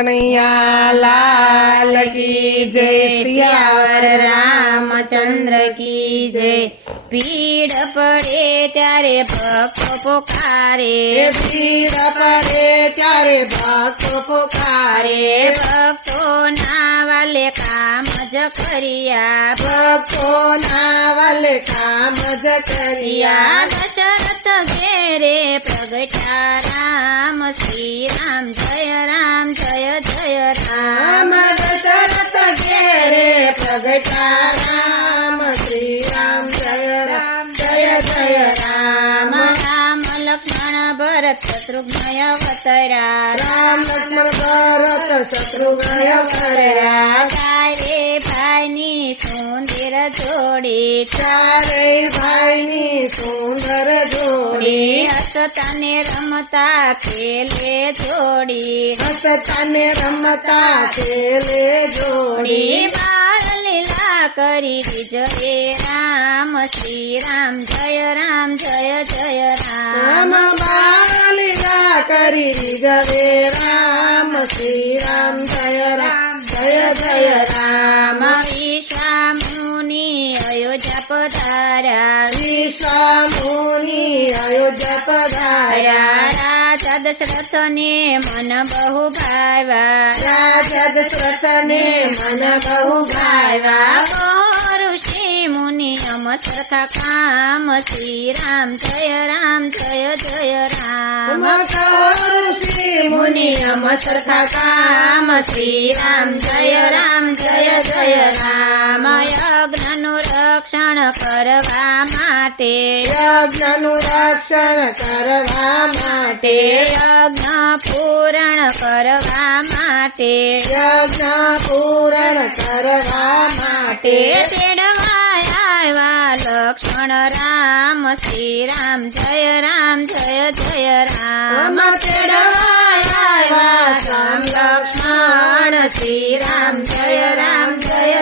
कन्हैया लाल की जय, सियावर रामचंद्र की जय। पीड़ पड़े त्यारे भक्त पुकारे, पीड़ पड़े त्यारे भक्त पुकारे। भक्तों ना वाले काम ज करिया, भक्तों ना वाले काम ज करिया। दशरथ घेरे प्रगटा राम, श्री राम जय राम जय जय राम। दशरथ घेरे प्रगटा राम, श्री राम जय राम जय जय राम। राम लक्ष्मण भरत शत्रुघ्न अवतरा, राम लक्ष्मण भरत शत्रुघ्न अवतरा। चारे भाईनी सुंदर जोड़ी, चारे भाईनी सुंदर जोड़ी। हसताने रमता खेले जोड़ी, हसताने रमता खेले जोड़ी। बाल लीला करी जय राम, श्री राम जय राम जय जय राम। बाल लीला करी जय राम, श्री राम जय राम जय जय राम। विश्वामुनि अयोध्या पधारा, विश्वामुनि अयोध्या पधारा। राजा दशरथ ने मन बहु भावा, राजा दशरथ ने मन बहु भावा। ऋषि मुनि अम सरखा काम, श्री राम जय जय राम। ऋषि मुनि अम सरखा काम, श्री राम जय जय राम। યજ્ઞનું રક્ષણ કરવા માટે, યજ્ઞનું રક્ષણ કરવા માટે, યજ્ઞ પૂરણ કરવા માટે, યજ્ઞ પૂરણ કરવા માટે। તેડવા આવ્યા લક્ષ્મણ રામ, શ્રી રામ જય જય રામ। તેડવા આવ્યા રામ લક્ષ્મણ, શ્રી રામ જય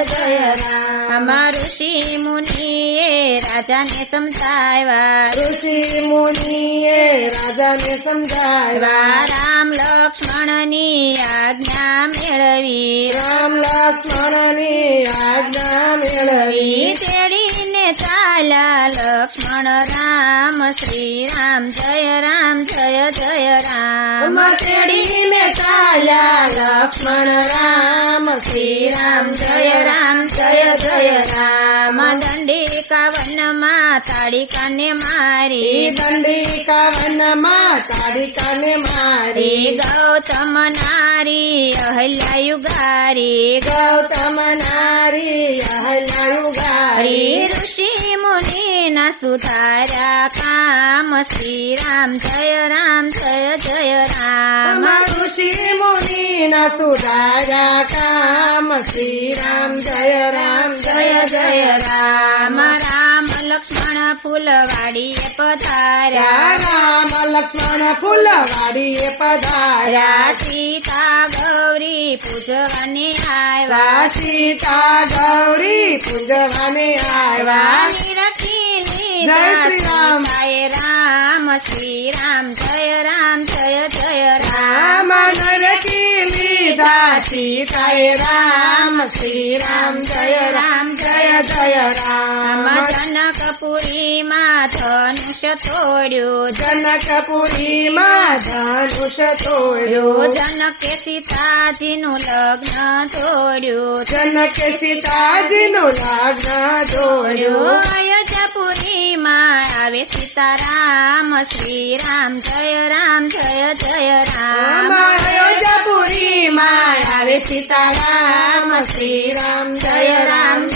જય રામ। ઋષિ મુનિએ રાજાને સમજાવ્યા, ઋષિ મુનિએ રાજાને સમજાવ્યા। રામ લક્ષ્મણની આજ્ઞા મેળવી, રામ લક્ષ્મણની આજ્ઞા મેળવી। તેડીને ચાલ્યા લક્ષ્મણ રામ, શ્રી રામ જય જય રામ। તેડીને ચાલ્યા લક્ષ્મણ રામ, શ્રી રામ જય જય રામ। દંડિકા વનમાં તાડિકાને મારી, દંડિકા વનમાં તાડિકાને મારી। ગૌતમ નારી અહલ્યા યુગારી, ગૌતમ નારી અહલ્યા યુગારી। ઋષિ મુનિના સુધાર્યા કામ, શ્રી રામ જય રામ। ઋષિ મુનિના સુધાર્યા કામ, શ્રી રામ જય રામ। રામ લક્ષ્મણ ફૂલવાડીએ પધાર્યા, રામ લક્ષ્મણ ફૂલવાડીએ પધાર્યા। સીતા ગૌરી પૂજવાને આવ્યા, સીતા ગૌરી પૂજવાને આવ્યા। જય શ્રી રામ। રામ શ્રી રામ જય રામ। નરકી લીધા સીતાએ રામ, શ્રી રામ જય રામ। જનકપુરીમાં ધનુષ્ય તોડ્યું, જનકપુરીમાં ધનુષ્ય તોડ્યું। જનકે સીતાજીનું લગ્ન તોડ્યું, જનકે સીતાજીનું લગ્ન તોડ્યું। અયોધ્યાપુરીમાં આવે સીતારામ, શ્રી રામ જય રામ। અયોધ્યાપુરીમાં આવે સીતારામ, શ્રી રામ જય રામ।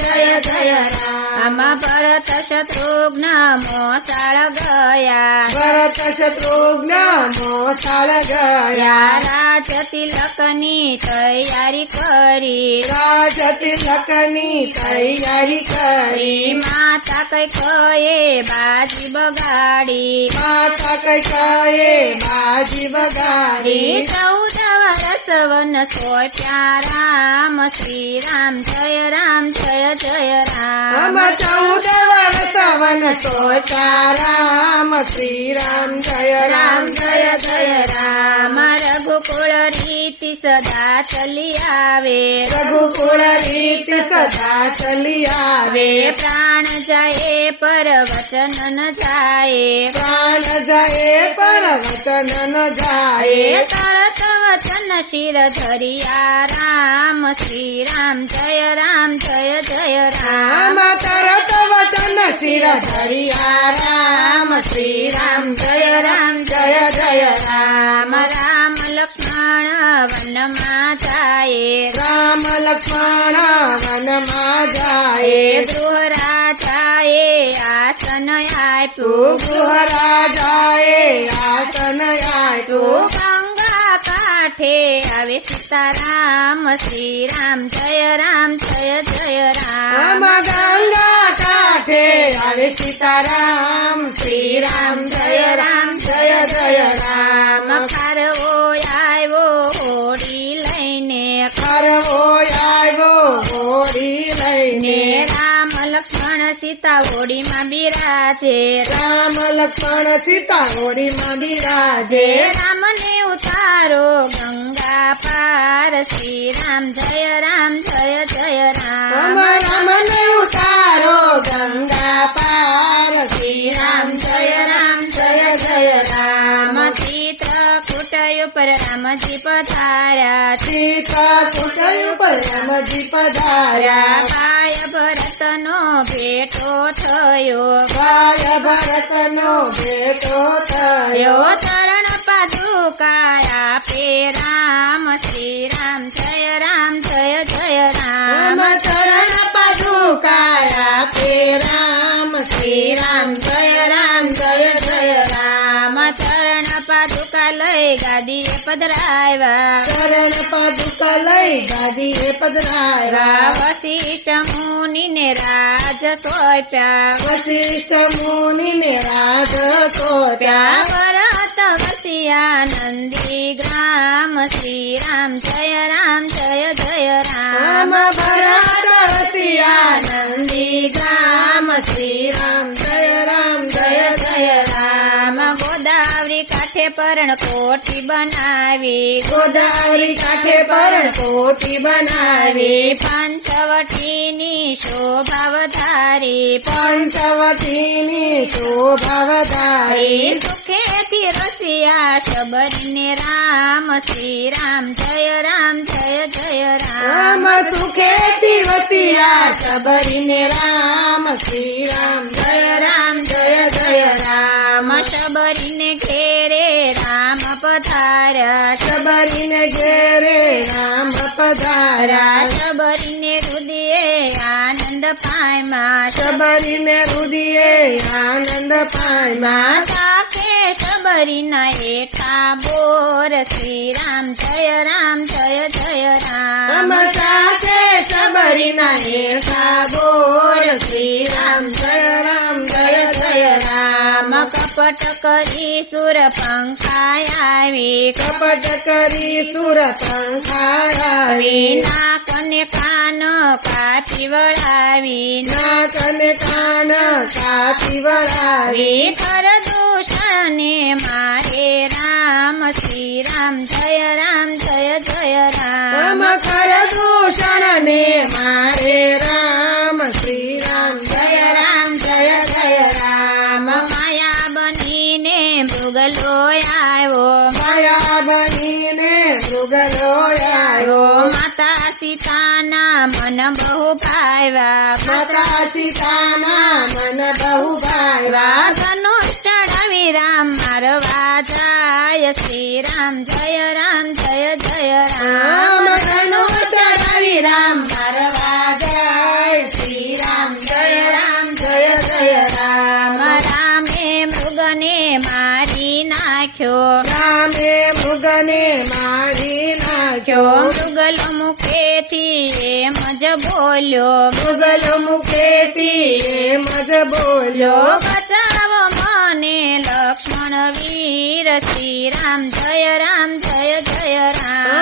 ભરત શત્રુઘ્ન મોસાળ ગયા, ભરત શત્રુઘ્ન મોસાળ ગયા। રાજ તિલકની તૈયારી કરી, રાજ તિલકની તૈયારી કરી। માતા કૈકેયીએ બાજી બગાડી, માતા કૈકેયીએ બાજી બગાડી। 14 વરસ વન સોચ્યા રામ શ્રી રામ જય રામ જય જય રામ 14 વર્ષ વન સોચ્યા રામ શ્રી રામ જય રામ જય જય રામ રઘુકુળ રીતિ સદા ચલી આવે રઘુકુળ રીત સદા ચલી આવે પ્રાણ જાય પર વચન ન જાય પ્રાણ જાય પર વચન ન જાય તરત વચન શિર ધરિયા રામ શ્રી રામ જય રામ જય જય રામ તરત વચન શિર ધરિયા રામ શ્રી રામ જય રામ જય જય રામ રામ લક્ષ્મણ વનમાં જાય રામ લક્ષ્મણ વનમાં જાય ગૃહરાજાએ આસન આપ્યું ગૃહરાજાએ આસન આપ્યું ગંગા કાંઠે આવે સીતારામ શ્રી રામ જય રામ જય જય રામ ગંગા કાંઠે આવે સીતારામ શ્રી રામ જય રામ જય જય રામ ખારવો આવ્યો હોડી લઈને ખરવો આવ્યો હોડી લઈને રામ લક્ષ્મણ સીતા હોડીમાં બિરાજે રામ લક્ષ્મણ સીતા હોડીમાં બિરાજે રામને ઉતારો ગંગા પાર શ્રી રામ જય રામ જય જય રામ રામને ઉતારો ગંગા પાર શ્રી રામ જય રામ જય જય રામ ચિત્રકૂટ ઉપર રામજી પધાર્યા ચિત્રકૂટ ઉપર રામજી પધાર્યા ભાઈ ભરતનો ભેટો થયો ભાઈ ભરતનો ભેટો થયો ચરણ પાદુકા આપે રામ શ્રી રામ જય રામ જય જય રામ ચરણ પાદુકા આપે રામ શ્રી રામ જય રામ જય જય રામ ચરણ પાદુકા લઈ ગાદીએ પધરાવ્યા ચરણ પાદુકા લઈ ગાદીએ પધરાવ્યા વશિષ્ઠ મુનિને રાજ સોંપ્યા વશિષ્ઠ મુનિને રાજ સોંપ્યા ભરત વસિયા નંદી ગ્રામ શ્રી રામ જય રામ જય જય રામ ભરત વસિયા નંદી ગ્રામ શ્રી રામ જય રામ જય જય રામ ગોદાવરી કાંઠે પર્ણકોટી બનાવી ગોદાવરી કાંઠે પર્ણકોટી બનાવી પંચવટીની શોભા વધારી પંચવટીની શોભા વધારી સુખેથી રસિયા શબરીને રામ શ્રી રામ જય રામ જય જય રામ સુખેથી વસિયા શબરીને રામ શ્રી રામ જય રામ જય જય રામ શબરીને ઘેરે રામ પધાર્યા શબરીને ઘેરે રામ પધાર્યા શબરીને હૃદયે આનંદ પામ્યા શબરીને હૃદયે આનંદ પામ્યા સાખે શબરીના એઠા બોર શ્રી રામ જય રામ જય જય રામ સાથે શબરીના હેઠા બોર શ્રી રામ જય રામ જય જય રામ કપટ કરી સુર પંખાય આવી કપટ કરી સુર પંખાવી નાક ને કાન કાપી વળાવી નાક ને કાન કાપી વળાવી કર દૂષણે મારે રામ શ્રી રામ જય રામ જય જય રામ ખર દૂષણ ને મારે રામ શ્રી રામ જય રામ જય જય રામ માયા બનીને મૃગલો આવ્યો માયા બનીને મૃગલો આવ્યો માતા સીતાના મન બહુ ભાવ્યા માતા સીતાના મન બહુ ભાવ્યા ધનુષ ચડાવી રામ મારવા જાય શ્રી રામ જય રામ જય જય રામ ધનુષ ચડાવી રામ મારવા જાય શ્રી રામ જય રામ જય જય રામ રામે મૃગને મારી નાખ્યો રામે મૃગને મારી નાખ્યો મૃગલ મુખેથી એમ જ બોલ્યો મૃગલ મુખેથી એમ જ બોલ્યો બચાવો મને લક્ષ્મણ વીર શ્રી રામ જય રામ જય જય રામ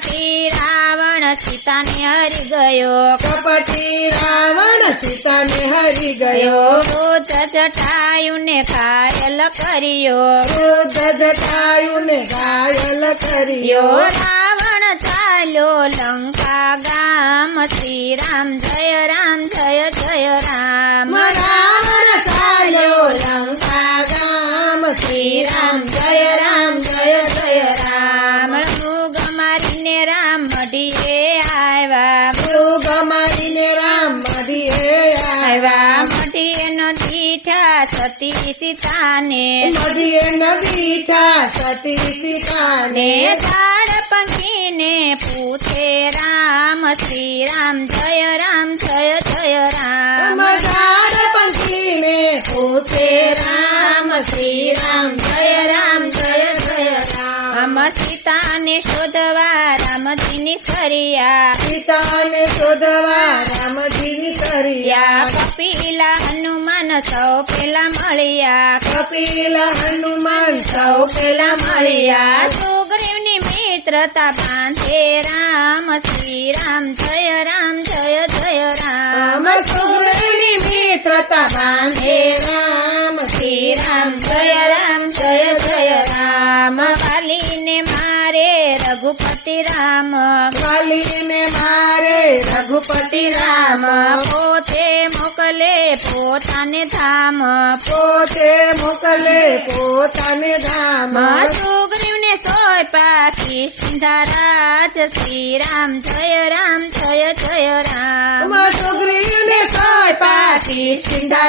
કપટી રાવણ સીતાને હરી ગયો કપટી રાવણ સીતાને હરી ગયો ક્રોધ જટાયુને ઘાયલ કર્યો ક્રોધ જટાયુને ઘાયલ કર્યો રાવણ ચાલ્યો લંકા ગામ શ્રી રામ જય રામ જય જય રામ રાવણ ચાલ્યો લંકા ગામ શ્રી રામ જય રામ જય જય રામ મૃગ મારીને રામ મઢીએ આવ્યા મૃગ મારીને રામ મઢીએ આવ્યા મઢીએ ન દીઠા સતી સીતાને મઢીએ નદીઠા સતી સીતાને ઝાડ પંખીને પૂછે રામ શ્રી રામ જય રામ જય જય રામ ઝાડ પંખીને પૂછે રામ શ્રી રામ જય રામ જય જય રામ સીતાને શોધવા રામજીની સરિયા સીતાને શોધવા રામજીની સરિયા કપિલા હનુમાન સૌ પેલા મળ્યા કપિલ હનુમાન સૌ પેલા મળ્યા સુગ્રીવની મિત્રતા બાંધે રામ શ્રી રામ જય રામ જય જય રામ સુગ્રીવની મિત્રતા બાંધે રામ શ્રી રામ જય રામ જય જય રામ વાલીને મારે રઘુપતિ રામ વાલીને મારે રઘુપતિ રામ પોતે મોકલે પોતાને ધામ પોતે મોકલે પોતાને ધામ સુગ્રીવને સોંપ્યા કિષ્કિંધા શ્રી રામ જય રામ જય જય રામ સુગ્રીવને સોંપ્યા કિષ્કિંધા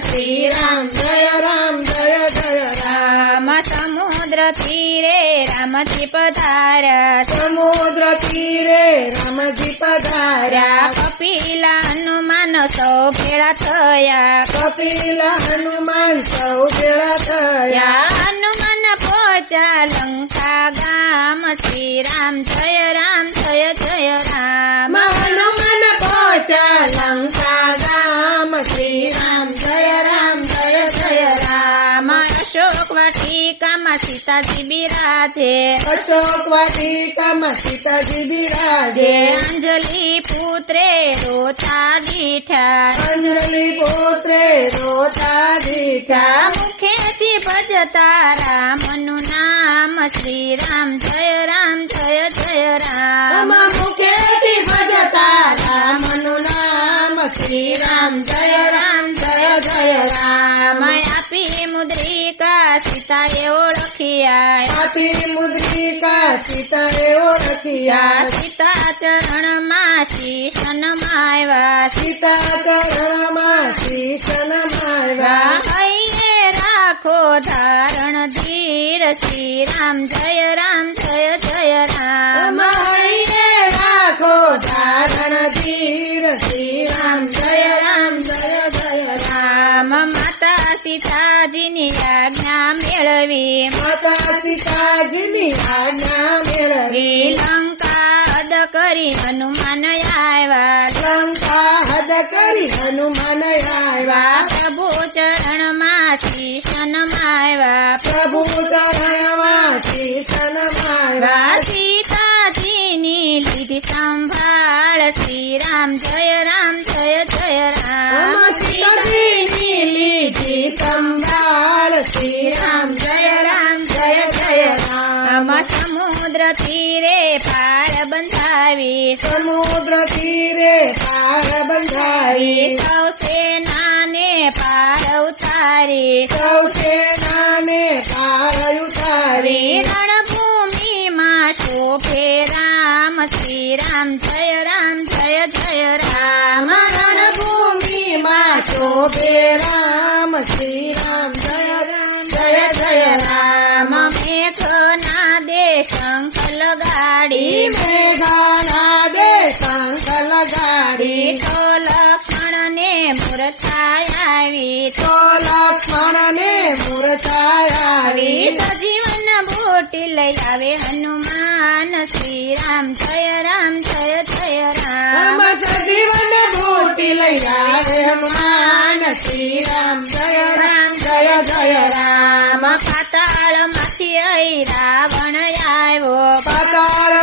શ્રી રામ જય રામ જય જય રામ સમુદ્ર તીરે રામજી પધાર્યા સમુદ્ર તીરે રામજી પધાર્યા કપિલા હનુમાન સૌ ભેળા થયા કપિલ હનુમાન સૌ ભેળા થયા હનુમાન પહોંચ્યા લંકા ગામ શ્રી રામ જય રામ જય જય રામ હનુમાન પહોંચ્યા લંકા ગામ શ્રી રામ જય રામ જય જય રામ અશોક વાટિકામાં સીતાજી બિરાજે અશોક વાટિકામાં સીતાજી બિરાજે અંજલિ પુત્રે રોતા દીઠા અંજલિ પુત્રે રોતા દીઠા મુખેથી ભજતા રામનું નામ શ્રી રામ જય રામ જય જય રામ મુખેથી ભજતા રામનું નામ શ્રી રામ જય રામ જય જય રામ આપી મુદ્રિકા સીતાએ ઓળખ્યા આપી મુદ્રિકા સીતાએ ઓળખ્યા સીતા ચરણમાં શીશ નમાવ્યા સીતા ચરણમાં શીશ નમાવ્યા હૈયે રાખો ધારણ ધીર શ્રી રામ જય રામ જય જય રામ હૈયે રાખો ધારણ ધીર શ્રી રામ જય રામ જય જય રામ માતા સીતાજીની આજ્ઞા મેળવી માતા સીતાજીની આજ્ઞા મેળવી લંકા હદ કરી હનુમાન આવ્યા લંકા હદ કરી હનુમાન આવ્યા પ્રભુ ચરણમાં શીશ નમાવ્યા પ્રભુ ચરણમાં શીશ નમાવ્યા સીતાજીની લીધી સંભાળ શ્રી રામ જય રામ જય જય રામ સીતાજીની લીધી સંભાળ શ્રી રામ જય રામ જય જય રામ સમુદ્ર તીરે પાળ બંધાવી સમુદ્ર તીરે પાર બંધાવી સૌ સેનાને પાર ઉતારી સૌ સેનાને પાર ઉતારી રણભૂમિમાં શોભે રામ શ્રી રામ જય રામ જય જય રામ રણભૂમિમાં શોભે રામ શ્રી રામ જય રામ જય જય રામ મેઘનાદે શંખ લગાડી મેઘાના દે શંખ લગાડી તો લક્ષ્મણને મૂર્છાય આવી તો લક્ષ્મણને મૂર્છાય આવી સજીવન બુટી લઈ આવે હનુમાન શ્રી રામ જય રામ જય જય રામ સજીવન બુટી લઈ આવે હનુમાન શ્રી રામ જય રામ જય જય રામ પાતાળ માંથી રાવણ આવ્યો પાતાળ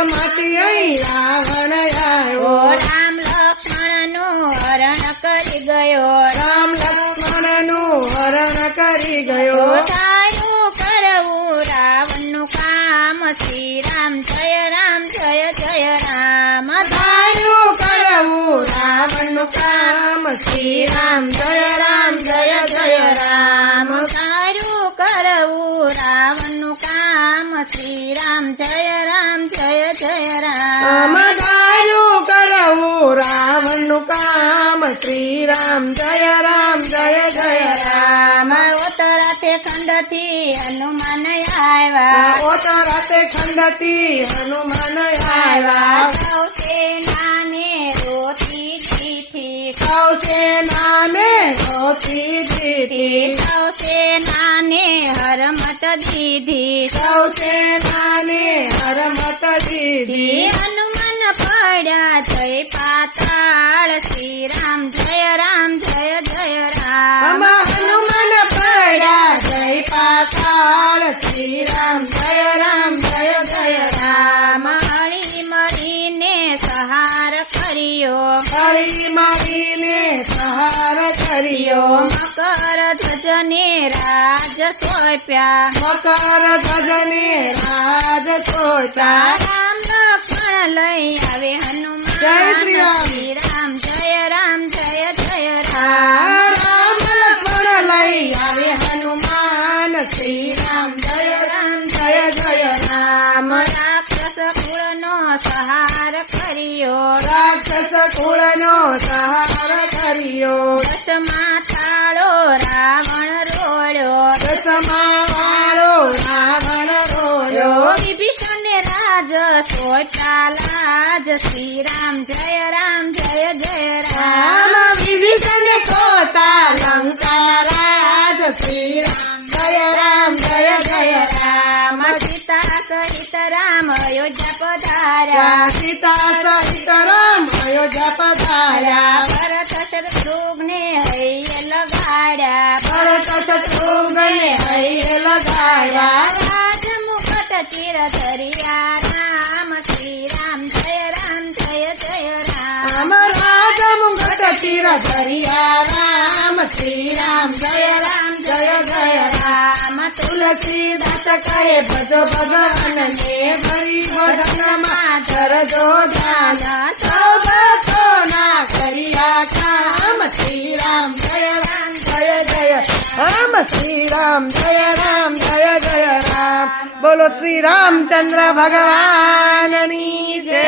શ્રી રામ જય જય રામ સારું કરવું રાવણનું કામ શ્રી રામ જય જય રામ સારું કરવું રાવણનું કામ શ્રી રામ જય જય રામ ઓતરાતે ખંડથી હનુમાન આવ્યા ઓતરાતે ખંડથી હનુમાન આવ્યા સૌસે નાને રોતી દીધી સૌસે નાને રોતી દીધી સૌસે નાને હરમત દીધી સૌસે નાને હરમત દીધી હનુમાન પડ્યા જય પાતાળ શ્રી રામ જય જય રામ હનુમાન પડ્યા જય પાતાળ શ્રી રામ જય જય રામ હળી મળીને સહાર કર્યો હળી મળીને સહાર કર્યો મકર ધ્વજને રાજ સોંપ્યા મકર ધ્વજને રાજ સોચ્યા રામ લક્ષ્મણ લઈ આવે હનુમાન જય શ્રી રામ. શ્રી રામ જય જય રામ રામ લક્ષ્મણ લઈ આવે હનુમાન શ્રી રામ જય જય રામ રાક્ષસ કુળનો સહાર કર્યો રાક્ષસ કુળનો સહાર કર્યો દસમા થાળો રાવણ રોળ્યો દસમા વાળો રાવણ રોયો વિભીષણને રાજ સોચ્યા લાજ શ્રી રામ જય જય રામ રામ વિભીષણ સોતા લંકા રાજ શ્રી રામ જય રામ સીતા સહિત રામ અયોધ્યા પધાર્યા સીતા સહિત રામ અયોધ્યા પધાર્યા ભરત શત્રુઘ્ને હૈયે લગાડ્યા ભરત શત્રુઘ્ને હૈયે લગાડ્યા રાજ મુકટ ચિર ધર્યા રામ શ્રી રામ જય રામ રાજ મુગટ ચિર ધર્યા રામ શ્રી રામ જય જય રામ તુલસીદાસ કહે ભજો ભગવાનને ભરી ભજનમાં ધરજો ધ્યાન સૌ ભક્તોના કર્યા કામ શ્રી રામ જય જય રામ શ્રી રામ જય જય રામ બોલો શ્રી રામચંદ્ર ભગવાનની જય